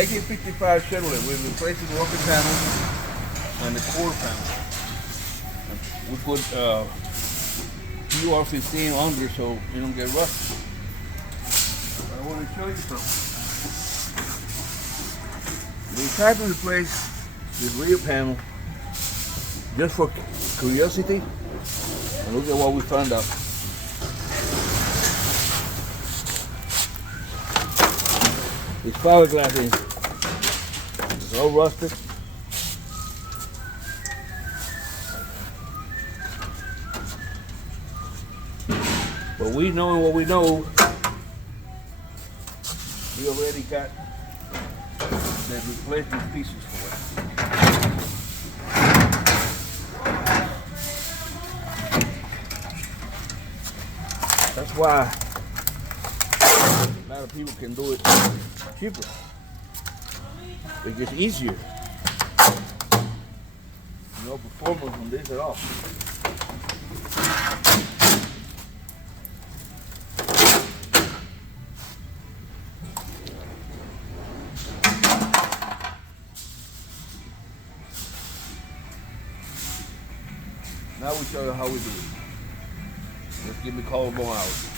1955 Chevrolet. We're replacing the rocker panel and the quarter panel. We put UR15 under so you don't get rusty. I want to show you something. We tried to replace this rear panel just for curiosity, and look at what we found out. This fiberglass is all rusted. But we knowing what we know, we already got the replacement pieces for it. That's why a lot of people can do it cheaper. It's just easier. No performance on this at all. Now we show you how we do it. Let's give me a call more hours.